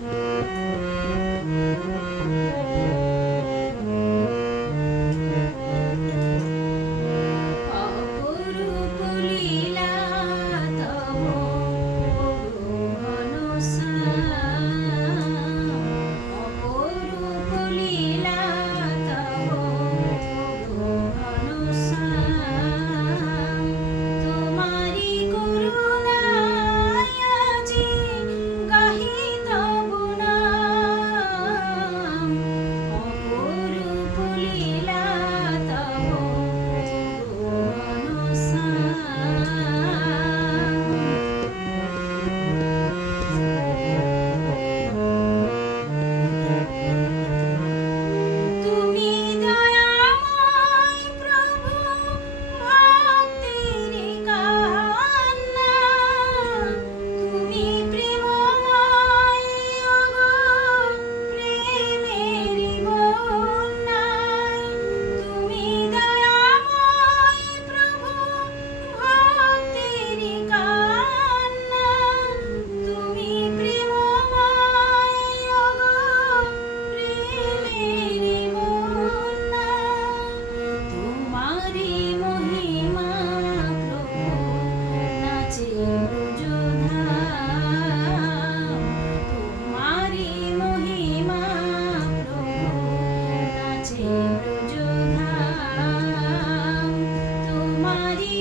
Música Maria.